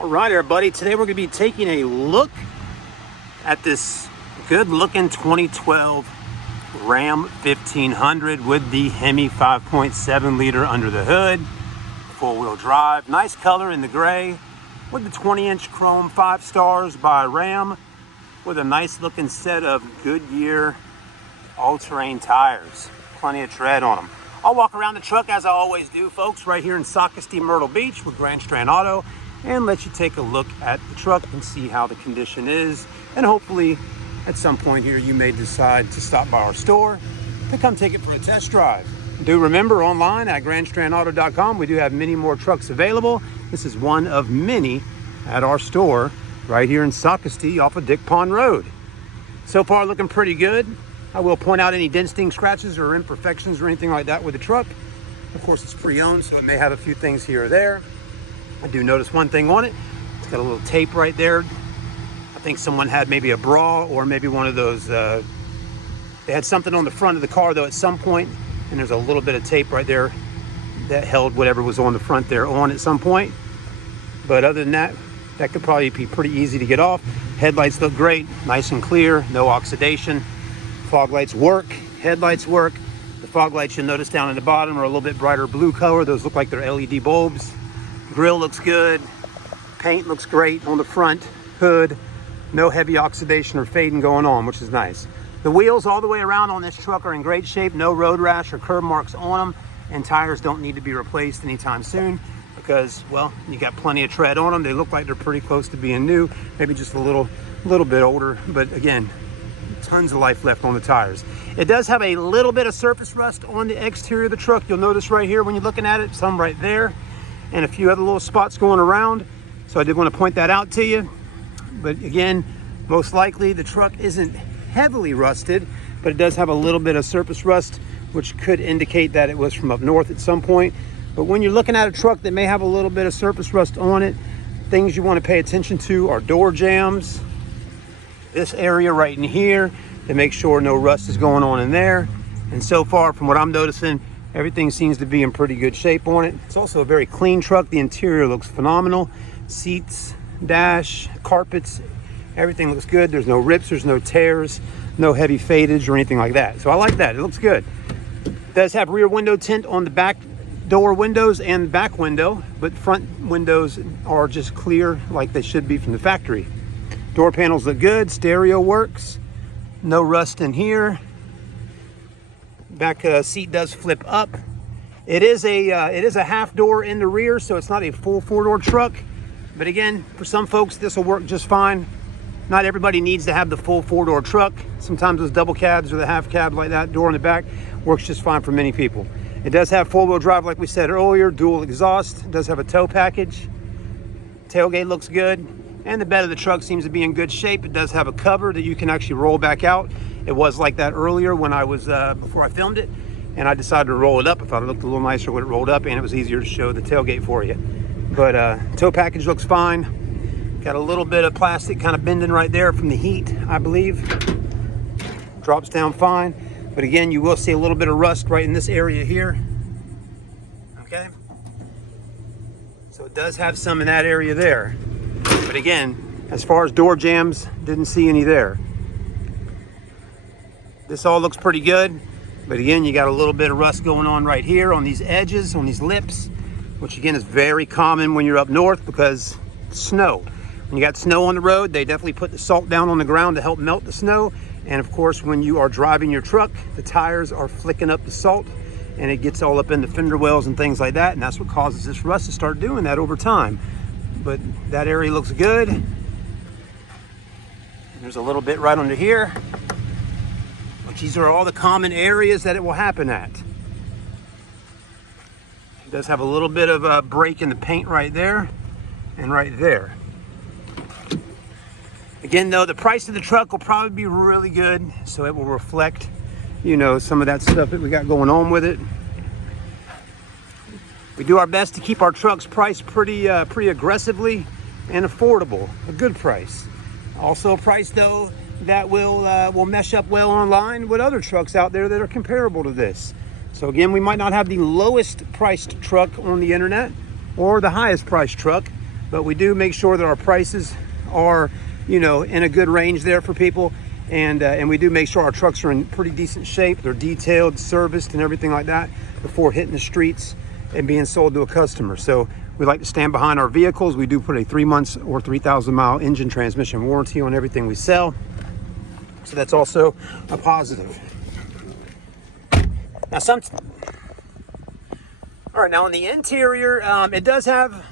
All right, everybody, today we're going to be taking a look at this good looking 2012 Ram 1500 with the Hemi 5.7 liter under the hood, four-wheel drive, nice color in the gray with the 20-inch chrome 5 stars by Ram with a nice looking set of Goodyear all-terrain tires, plenty of tread on them. I'll walk around the truck as I always do, folks, right here in Socastee Myrtle Beach with Grand Strand Auto, and let you take a look at the truck and see how the condition is. And hopefully at some point here you may decide to stop by our store to come take it for a test drive. Do remember, online at grandstrandauto.com we do have many more trucks available. This is one of many at our store right here in Socastee off of Dick Pond Road. So far looking pretty good. I will point out any dent, sting, scratches or imperfections or anything like that with the truck. Of course, it's pre-owned, so it may have a few things here or there. I do notice one thing on it. It's got a little tape right there. I think someone had maybe a bra or maybe one of those, they had something on the front of the car though at some point, and there's a little bit of tape right there that held whatever was on the front there on at some point. But other than that, that could probably be pretty easy to get off. Headlights look great, nice and clear, no oxidation. Fog lights work, headlights work. The fog lights you'll notice down in the bottom are a little bit brighter blue color. Those look like they're LED bulbs. Grill looks good. Paint looks great on the front. Hood, no heavy oxidation or fading going on, which is nice. The wheels all the way around on this truck are in great shape. No road rash or curb marks on them. And tires don't need to be replaced anytime soon because, well, you got plenty of tread on them. They look like they're pretty close to being new. Maybe just a little bit older, but again, tons of life left on the tires. It does have a little bit of surface rust on the exterior of the truck. You'll notice right here when you're looking at it, some right there, and a few other little spots going around. So I did want to point that out to you. But again, most likely the truck isn't heavily rusted, but it does have a little bit of surface rust, which could indicate that it was from up north at some point. But when you're looking at a truck that may have a little bit of surface rust on it, things you want to pay attention to are door jambs, this area right in here, to make sure no rust is going on in there. And so far from what I'm noticing, everything seems to be in pretty good shape on it. It's also a very clean truck. The interior looks phenomenal. Seats, dash, carpets, everything looks good. There's no rips, there's no tears, no heavy fadage or anything like that. So I like that, it looks good. It does have rear window tint on the back door windows and back window, but front windows are just clear like they should be from the factory. Door panels look good, stereo works, no rust in here. Back seat does flip up. It is a half door in the rear, so it's not a full four-door truck. But again, for some folks, this will work just fine. Not everybody needs to have the full four-door truck. Sometimes those double cabs or the half cab like that, door in the back, works just fine for many people. It does have four-wheel drive, like we said earlier, dual exhaust. It does have a tow package. Tailgate looks good. And the bed of the truck seems to be in good shape. It does have a cover that you can actually roll back out. It was like that earlier when I was, before I filmed it, and I decided to roll it up. I thought it looked a little nicer when it rolled up, and it was easier to show the tailgate for you. But tow package looks fine. Got a little bit of plastic kind of bending right there from the heat, I believe. Drops down fine. But again, you will see a little bit of rust right in this area here. Okay. So it does have some in that area there. But again, as far as door jambs, didn't see any there. This all looks pretty good. But again, you got a little bit of rust going on right here on these edges, on these lips, which again is very common when you're up north because snow. When you got snow on the road, they definitely put the salt down on the ground to help melt the snow. And of course, when you are driving your truck, the tires are flicking up the salt and it gets all up in the fender wells and things like that. And that's what causes this rust to start doing that over time. But that area looks good. And there's a little bit right under here. But these are all the common areas that it will happen at. It does have a little bit of a break in the paint right there and right there. Again, though, the price of the truck will probably be really good, so it will reflect, you know, some of that stuff that we got going on with it. We do our best to keep our trucks priced pretty aggressively and affordable, a good price. Also a price, though, that will mesh up well online with other trucks out there that are comparable to this. So again, we might not have the lowest priced truck on the internet or the highest priced truck, but we do make sure that our prices are, you know, in a good range there for people. And we do make sure our trucks are in pretty decent shape. They're detailed, serviced, and everything like that before hitting the streets and being sold to a customer. So we like to stand behind our vehicles. We do put a 3 months or 3,000 mile engine transmission warranty on everything we sell. So that's also a positive. Now all right, now on the interior, it does have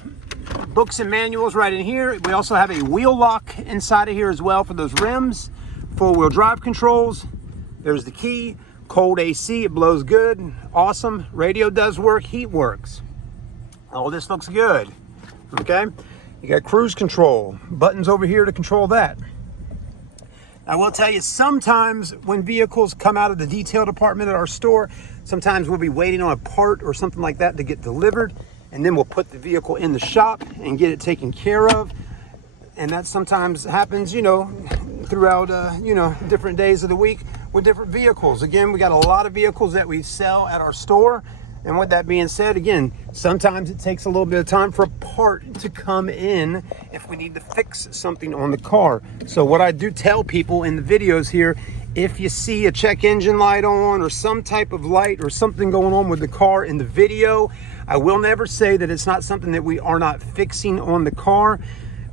books and manuals right in here. We also have a wheel lock inside of here as well for those rims. 4-wheel drive controls. There's the key. Cold AC, it blows good. Awesome. Radio does work, heat works. All this looks good. Okay, you got cruise control. Buttons over here to control that. I will tell you, sometimes when vehicles come out of the detail department at our store, sometimes we'll be waiting on a part or something like that to get delivered, and then we'll put the vehicle in the shop and get it taken care of. And that sometimes happens, you know, throughout, you know, different days of the week with different vehicles. Again, we got a lot of vehicles that we sell at our store. And with that being said, again, sometimes it takes a little bit of time for a part to come in if we need to fix something on the car. So what I do tell people in the videos here, if you see a check engine light on or some type of light or something going on with the car in the video, I will never say that it's not something that we are not fixing on the car.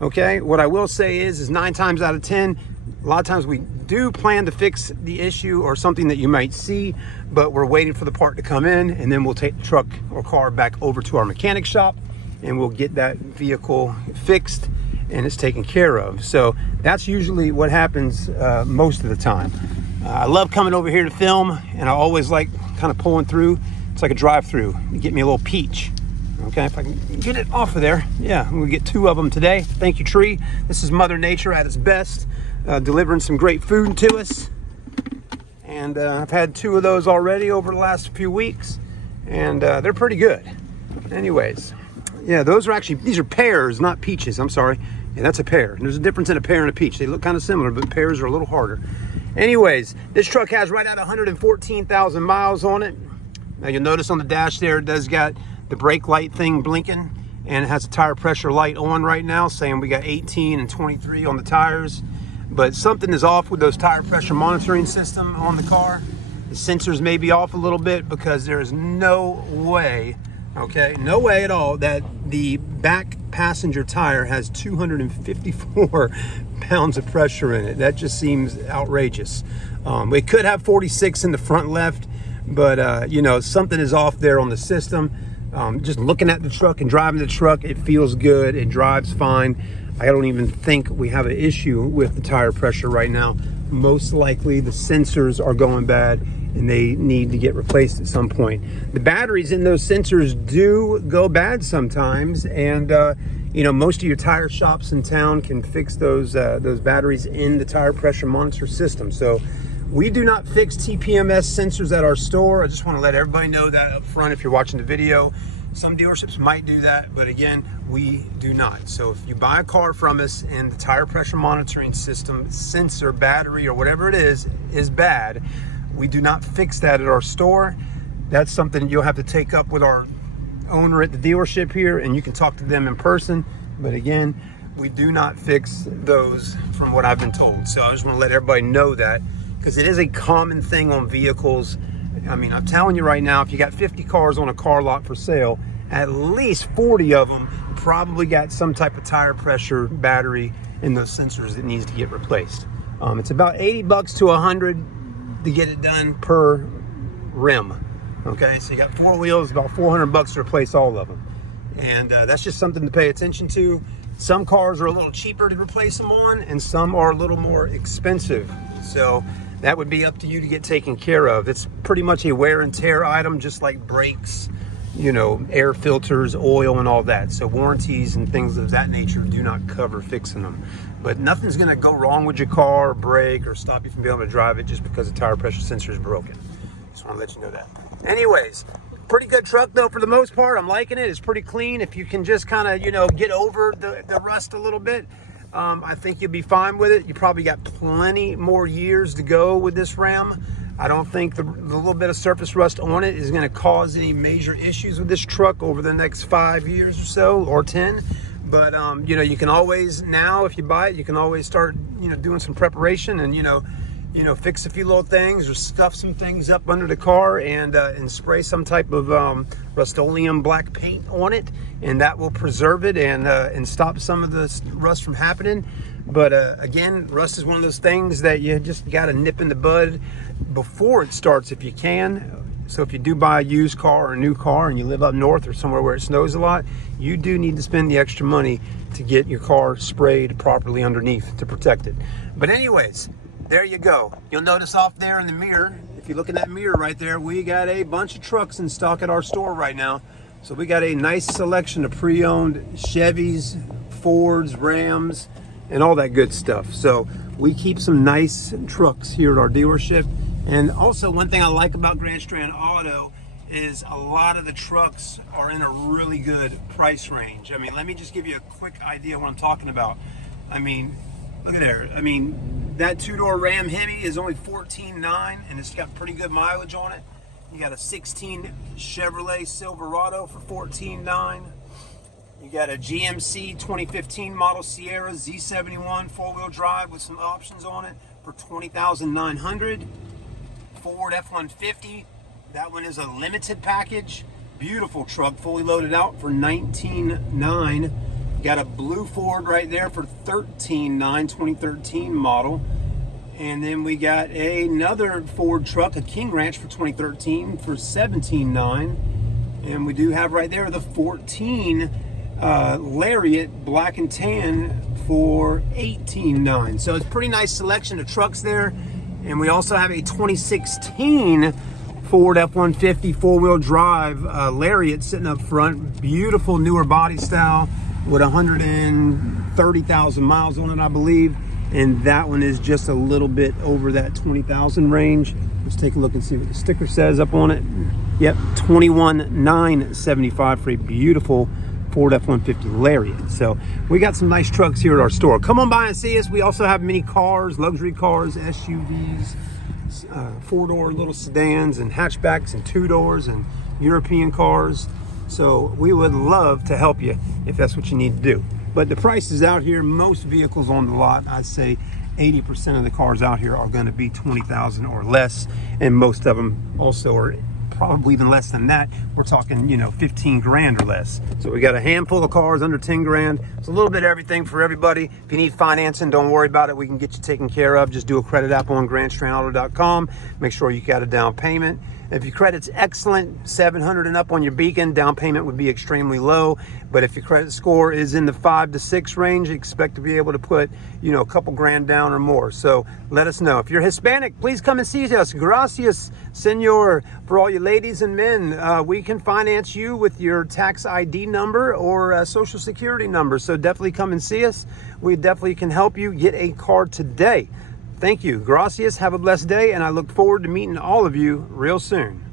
Okay, what I will say is 9 times out of 10, a lot of times we do plan to fix the issue or something that you might see, but we're waiting for the part to come in, and then we'll take the truck or car back over to our mechanic shop and we'll get that vehicle fixed and it's taken care of. So that's usually what happens most of the time. I love coming over here to film, and I always like kind of pulling through. It's like a drive-through. You get me a little peach. Okay, if I can get it off of there. Yeah, we'll get 2 of them today. Thank you, tree. This is Mother Nature at its best, delivering some great food to us. And I've had 2 of those already over the last few weeks, and they're pretty good. Anyways, yeah, those are actually, these are pears, not peaches. I'm sorry. Yeah, that's a pear. There's a difference in a pear and a peach. They look kind of similar, but pears are a little harder. Anyways, this truck has right at 114,000 miles on it. Now you'll notice on the dash there, it does got the brake light thing blinking, and it has a tire pressure light on right now saying we got 18 and 23 on the tires. But something is off with those tire pressure monitoring system on the car. The sensors may be off a little bit, because there is no way, okay, no way at all that the back passenger tire has 254 pounds of pressure in it. That just seems outrageous. It could have 46 in the front left, but you know, something is off there on the system. Just looking at the truck and driving the truck, it feels good, it drives fine. I don't even think we have an issue with the tire pressure right now. Most likely the sensors are going bad and they need to get replaced at some point. The batteries in those sensors do go bad sometimes, and you know, most of your tire shops in town can fix those batteries in the tire pressure monitor system. So we do not fix TPMS sensors at our store. I just want to let everybody know that up front if you're watching the video. Some dealerships might do that, but again, we do not. So if you buy a car from us and the tire pressure monitoring system, sensor, battery, or whatever it is bad, we do not fix that at our store. That's something you'll have to take up with our owner at the dealership here, and you can talk to them in person. But again, we do not fix those from what I've been told. So I just want to let everybody know that, because it is a common thing on vehicles. I mean, I'm telling you right now, if you got 50 cars on a car lot for sale, at least 40 of them probably got some type of tire pressure, battery, and those sensors that needs to get replaced. It's about 80 bucks to 100 to get it done per rim. Okay, so you got 4 wheels, about 400 bucks to replace all of them. And that's just something to pay attention to. Some cars are a little cheaper to replace them on, and some are a little more expensive. So that would be up to you to get taken care of. It's pretty much a wear and tear item, just like brakes, you know, air filters, oil, and all that. So warranties and things of that nature do not cover fixing them. But nothing's gonna go wrong with your car, or break, or stop you from being able to drive it just because the tire pressure sensor is broken. Just wanna let you know that. Anyways, pretty good truck though for the most part. I'm liking it. It's pretty clean. If you can just kind of, you know, get over the rust a little bit, I think you'll be fine with it. You probably got plenty more years to go with this Ram. I don't think the little bit of surface rust on it is going to cause any major issues with this truck over the next 5 years or so, or 10. But you know, you can always, now if you buy it, you can always start, you know, doing some preparation and, you know, fix a few little things or stuff some things up under the car and spray some type of Rust-Oleum black paint on it, and that will preserve it and stop some of the rust from happening. But again, rust is one of those things that you just got to nip in the bud before it starts if you can. So if you do buy a used car or a new car and you live up north or somewhere where it snows a lot, you do need to spend the extra money to get your car sprayed properly underneath to protect it. But anyways, there you go. You'll notice off there in the mirror, if you look in that mirror right there, we got a bunch of trucks in stock at our store right now. So we got a nice selection of pre-owned Chevys, Fords, Rams, and all that good stuff. So we keep some nice trucks here at our dealership. And also, one thing I like about Grand Strand Auto is a lot of the trucks are in a really good price range. I mean, let me just give you a quick idea of what I'm talking about. I mean, look at there. I mean, that two-door RAM Hemi is only $14,900 and it's got pretty good mileage on it. You got a 16 Chevrolet Silverado for $14,900. You got a GMC 2015 model Sierra Z71 four-wheel drive with some options on it for $20,900. Ford F-150, that one is a limited package. Beautiful truck, fully loaded out for $19,900. Got a blue Ford right there for $13,900, 2013 model. And then we got another Ford truck, a King Ranch for 2013 for $17,900. And we do have right there the 14 Lariat black and tan for $18,900. So it's a pretty nice selection of trucks there. And we also have a 2016 Ford F-150 four-wheel drive Lariat sitting up front. Beautiful newer body style with 130,000 miles on it, I believe. And that one is just a little bit over that 20,000 range. Let's take a look and see what the sticker says up on it. Yep, $21,975 for a beautiful Ford F-150 Lariat. So we got some nice trucks here at our store. Come on by and see us. We also have many cars, luxury cars, SUVs, four-door little sedans and hatchbacks and two-doors and European cars. So we would love to help you if that's what you need to do. But the prices out here, most vehicles on the lot, I'd say 80% of the cars out here are going to be $20,000 or less, and most of them also are probably even less than that. We're talking, you know, 15 grand or less. So we got a handful of cars under 10 grand. It's a little bit of everything for everybody. If you need financing, don't worry about it. We can get you taken care of. Just do a credit app on grandstrandauto.com. Make sure you got a down payment. If your credit's excellent, 700 and up on your Beacon, down payment would be extremely low. But if your credit score is in the 5 to 6 range, expect to be able to put, you know, a couple grand down or more. So let us know. If you're Hispanic, please come and see us. Gracias, senor. For all you ladies and men, we can finance you with your tax ID number or social security number. So definitely come and see us. We definitely can help you get a car today. Thank you. Gracias. Have a blessed day, and I look forward to meeting all of you real soon.